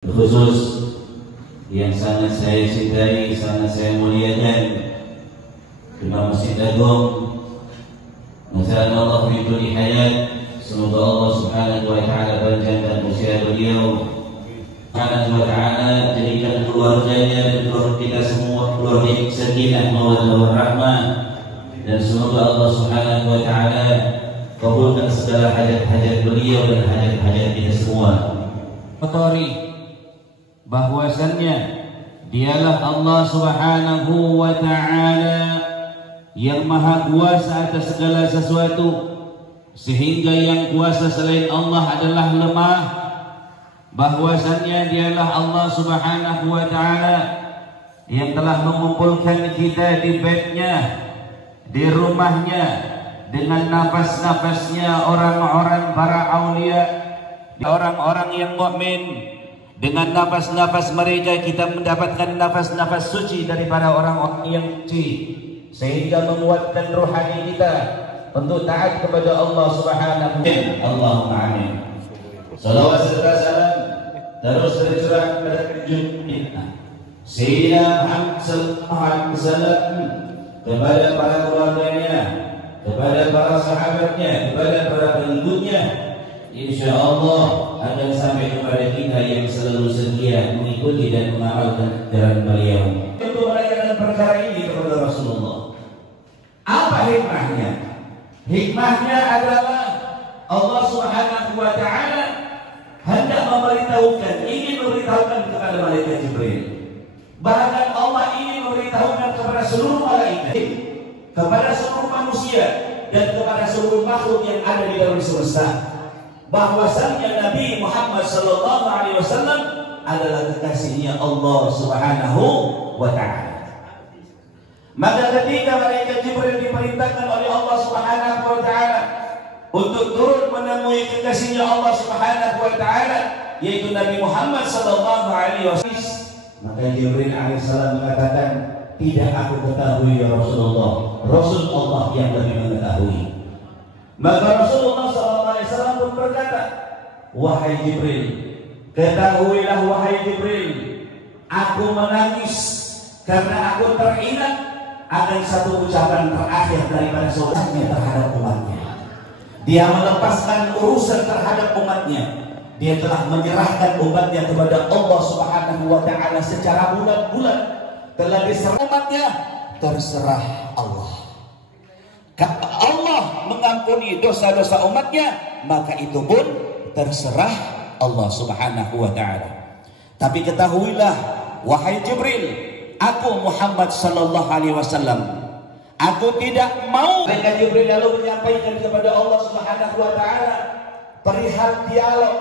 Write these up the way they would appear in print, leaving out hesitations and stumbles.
Khusus yang sangat saya cintai, sangat saya muliakan, Imam Masjid Agung, Nazaran Allah fi kulli hayat. Semoga Allah Subhanahu wa taala panjangkan usia beliau, Subhanahu wa taala jadikan keluarganya dan keluarga kita semua keluarga yang sakinah mawaddah warahmah, dan semoga Allah Subhanahu wa taala kabulkan segala hajat-hajat beliau dan hajat-hajat kita semua. Kotori bahwasannya dialah Allah Subhanahu wa ta'ala yang maha kuasa atas segala sesuatu, sehingga yang kuasa selain Allah adalah lemah. Bahwasannya dialah Allah Subhanahu wa ta'ala yang telah mengumpulkan kita di baitnya, di rumahnya, dengan nafas-nafasnya orang-orang para aulia, orang-orang yang mukmin. Dengan nafas-nafas mereka kita mendapatkan nafas-nafas suci daripada orang-orang yang suci, sehingga menguatkan rohani kita untuk taat kepada Allah Subhanahu wa ta'ala. Allahumma amin. Salawat serta salam terus tercurah kepada junjungan kita Sayyidina Muhammad sallallahu alaihi wasallam, kepada para keluarganya, kepada para sahabatnya, kepada para pengikutnya. InsyaAllah akan sampai kepada kita yang selalu setia mengikuti dan mengamalkan ajaran beliau. Untuk menanyakan perkara ini kepada Rasulullah, apa hikmahnya? Hikmahnya adalah Allah Subhanahu wa ta'ala hendak memberitahukan, ingin memberitahukan kepada malaikat Jibril. Bahkan Allah ingin memberitahukan kepada seluruh malaikat, kepada seluruh manusia, dan kepada seluruh makhluk yang ada di dalam semesta, bahwasannya Nabi Muhammad sallallahu alaihi wasallam adalah kekasihnya Allah Subhanahu wa ta'ala. Maka ketika malaikat Jibril diperintahkan oleh Allah Subhanahu wa ta'ala untuk turun menemui kekasihnya Allah Subhanahu wa ta'ala, yaitu Nabi Muhammad sallallahu alaihi wasallam, maka Jibril alaihissalam mengatakan, tidak aku ketahui ya Rasulullah, Rasul Allah yang lebih mengetahui. Maka Rasulullah SAW pun berkata, wahai Jibril, ketahuilah wahai Jibril, aku menangis karena aku teringat akan satu ucapan terakhir daripada saudaranya terhadap umatnya. Dia melepaskan urusan terhadap umatnya. Dia telah menyerahkan umatnya kepada Allah Subhanahu wa ta'ala secara bulat-bulat. Telah diserah umatnya, terserah Allah. Kata Allah mengampuni dosa-dosa umatnya, maka itu pun terserah Allah Subhanahu wa ta'ala. Tapi ketahuilah wahai Jibril, aku Muhammad sallallahu alaihi wasallam, aku tidak mau. Malaikat Jibril lalu menyampaikan kepada Allah Subhanahu wa ta'ala perihal dialog,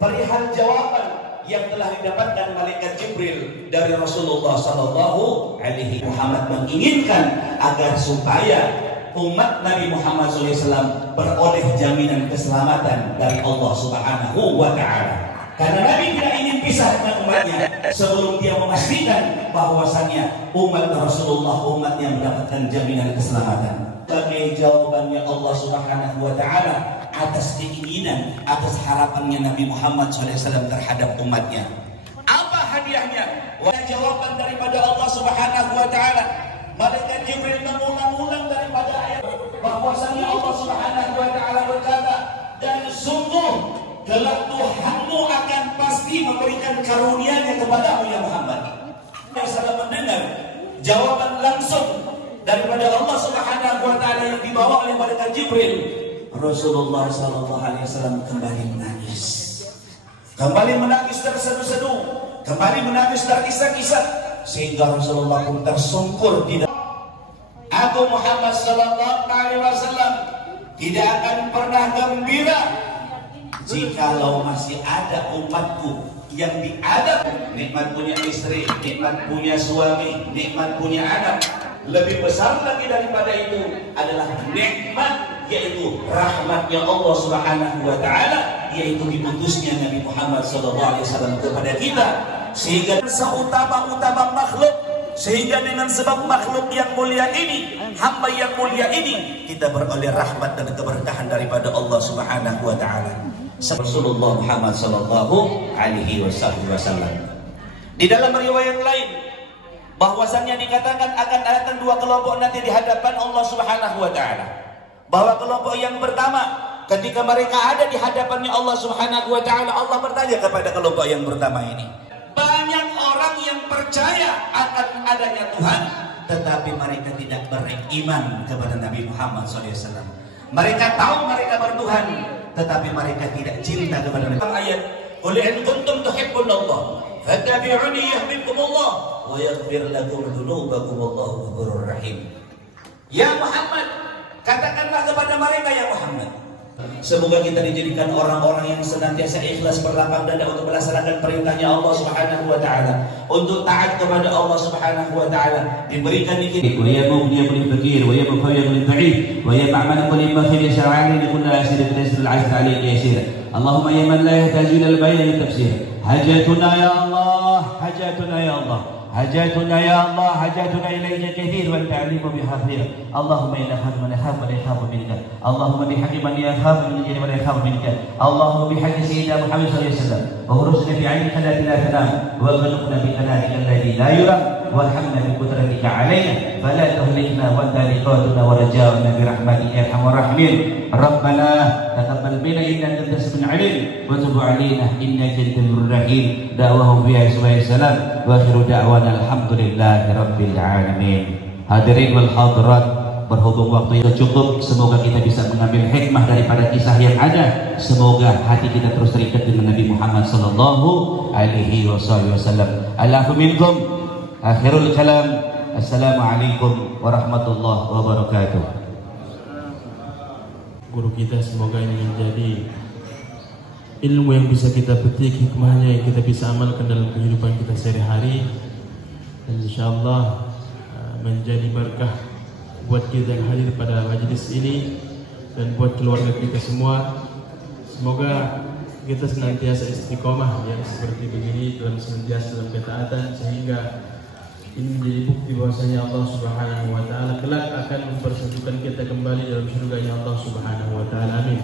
perihal jawaban yang telah didapatkan malaikat Jibril dari Rasulullah sallallahu alaihi wasallam. Muhammad menginginkan agar supaya umat Nabi Muhammad SAW beroleh jaminan keselamatan dari Allah Subhanahu wa ta'ala. Karena Nabi tidak ingin pisah dengan umatnya sebelum dia memastikan bahwasannya umat Rasulullah umat yang mendapatkan jaminan keselamatan. Sebagai jawabannya Allah Subhanahu wa ta'ala atas keinginan, atas harapannya Nabi Muhammad SAW terhadap umatnya. Apa hadiahnya? Jawaban daripada Allah Subhanahu wa ta'ala. Malaikat Jibril mengulang-ulang daripada ayat bahwasanya Allah Subhanahu wa ta'ala berkata, dan sungguh kelak Tuhanmu akan pasti memberikan karunia-Nya kepadamu ya Muhammad. Yang salah mendengar jawaban langsung daripada Allah Subhanahu wa ta'ala yang dibawa oleh malaikat Jibril, Rasulullah sallallahu alaihi wasallam kembali menangis. Kembali menangis terseduh-seduh, kembali menangis terisak-isak, sehingga Rasulullah pun tersungkur di dalam. Aku Muhammad sallallahu alaihi wasallam tidak akan pernah gembira jikalau masih ada umatku yang diadab, nikmat punya istri, nikmat punya suami, nikmat punya anak. Lebih besar lagi daripada itu adalah nikmat, yaitu rahmatnya Allah Subhanahu wa ta'ala, yaitu diputusnya Nabi Muhammad sallallahu alaihi wasallam kepada kita, sehingga seutama-utama makhluk, sehingga dengan sebab makhluk yang mulia ini, hamba yang mulia ini, kita beroleh rahmat dan keberkahan daripada Allah Subhanahu wa ta'ala. Rasulullah Muhammad sallallahu alaihi wasallam. Di dalam riwayat lain bahwasannya dikatakan akan datang dua kelompok nanti di hadapan Allah Subhanahu wa taala. Bahwa kelompok yang pertama ketika mereka ada di hadapannya Allah Subhanahu wa taala, Allah bertanya kepada kelompok yang pertama ini, banyak orang yang percaya akan adanya Tuhan, tetapi mereka tidak beriman kepada Nabi Muhammad SAW. Mereka tahu mereka bertuhan, tetapi mereka tidak cinta kepada Nabi. Ayat, "Qul in kuntum tuhibbunallah fattabi'uni yuhibbukumullah wa yaghfir lakum dzunubakum wallahu ghafurur rahim." Ya Muhammad, katakanlah kepada mereka, ya Muhammad, semoga kita dijadikan orang-orang yang senantiasa ikhlas berlapang dada untuk melaksanakan perintahnya Allah Subhanahu wa taala, untuk taat kepada Allah Subhanahu wa taala, diberikan dikit wa ya mughni bil fakir wa ya mukhayyin bil da'if wa ya ma'man bil bakhil ya syar'ani li kulli asir bi tasir al 'azz alayka yasir. Allahumma ya man la yahtaju ila al bayan li tafsir. Hajatuna ya Allah, hajatuna ya Allah. حاجاتنا يا الله حاجاتنا إليك كثير والتعليم بحفظها. اللهم إنا نخاف من يخاف ولا يخاف منك. اللهم بحق من يخاف من الجن ولا يخاف منك. اللهم بحق سيدنا محمد صلى الله عليه وسلم وغرسنا في عينك التي لا تنام وارزقنا بقناتك الذي لا يرام وارحمنا بقدرتك علينا فلا تهلكنا وأنت لقاؤنا ورجاؤنا برحمتك يا أرحم الراحمين. ربنا تقبل منا إنك أنت السميع العليم وتب علينا إنك أنت الغفور الرحيم. دعواهم فيها السلام وآخر دعوانا alhamdulillahi rabbil alamin. Hadirin wal hadirat, berhubung waktu itu cukup, semoga kita bisa mengambil hikmah daripada kisah yang ada. Semoga hati kita terus terikat dengan Nabi Muhammad sallallahu alaihi wasallam. Allahu minkum. Akhirul kalam. Assalamualaikum warahmatullahi wabarakatuh. Guru kita semoga ini menjadi ilmu yang bisa kita petik, hikmahnya yang kita bisa amalkan dalam kehidupan kita sehari-hari, dan insyaallah menjadi berkah buat kita yang hadir pada majelis ini dan buat keluarga kita semua. Semoga kita senantiasa istiqomah ya seperti begini, dalam senantiasa dalam ketaatan, sehingga ini menjadi bukti bahwasanya Allah Subhanahu wa taala kelak akan mempersatukan kita kembali dalam surganya Allah Subhanahu wa taala. Amin.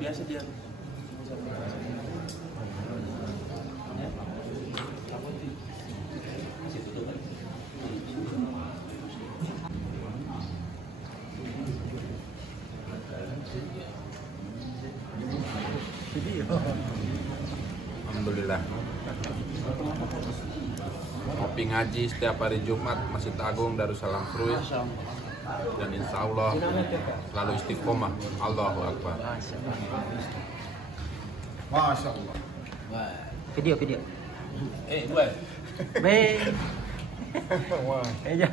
Biasa dia. Alhamdulillah. Ngopi ngaji setiap hari Jumat Masjid Agung Darussalam Fruit, dan insya Allah selalu istiqomah. Allahu Akbar. Masya Allah. Video. Gue. Wah. Ya.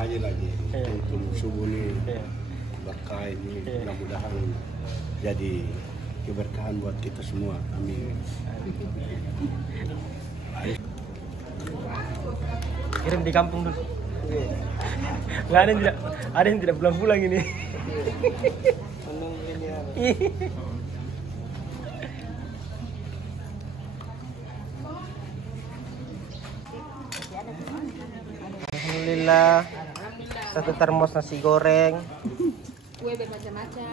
Aja lagi untuk subuh ini berkah ini, mudah-mudahan jadi keberkahan buat kita semua. Amin. Kirim di kampung dulu. Nggak ada yang tidak pulang-pulang ini. Alhamdulillah, satu termos nasi goreng, kue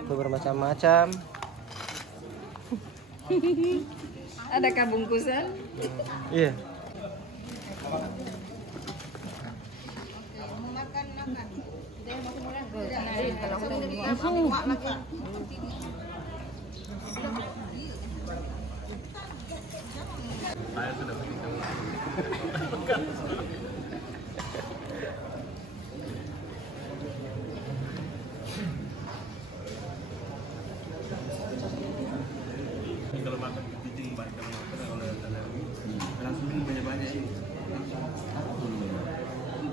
bermacam-macam. Adakah bungkusan? Iya.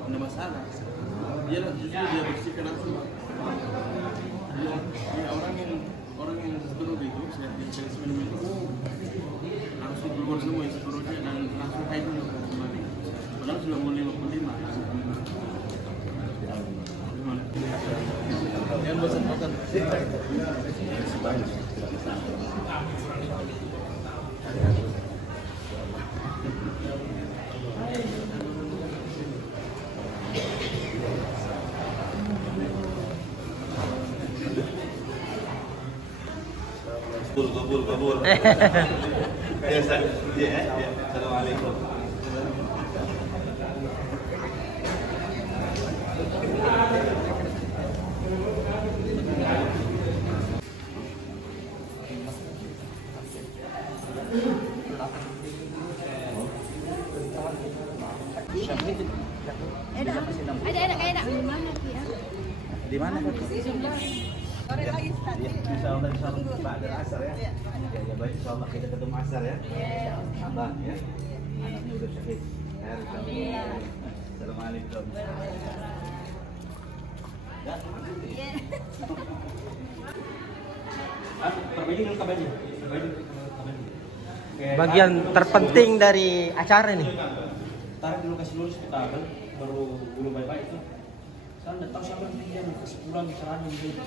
Ada masalah. Dia justru dia bersihkan langsung. Dia orang yang seluruh itu saya minum itu langsung keluar semua seluruhnya dan langsung haid dulu kembali. Padahal sudah mau 55. Yang bosan-bosan. Kabur. Ya, Ustaz. Ya. Assalamualaikum. Ada kayak di mana ya? Di mana? Insyaallah ba'da asar ya. Ya baik insyaallah kita ketemu asar ya. Abah ya. Anaknya udah syahid. Assalamualaikum. Ya. Bagian terpenting dari acara nih. Tarik dulu kasih lurus ke tabel, baru bulu baik-baik itu. Saya nggak tahu siapa yang dia kasih pulang caranya gitu.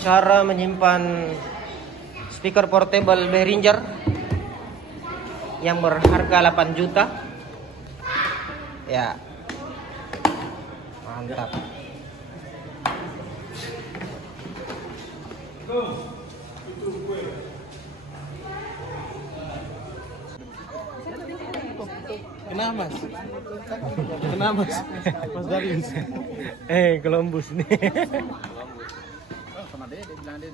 Cara menyimpan speaker portable Behringer yang berharga 8 juta. Ya. Mantap. Kenapa mas? Kenapa mas? Mas Darius? Columbus nih. Sama dia bilang dia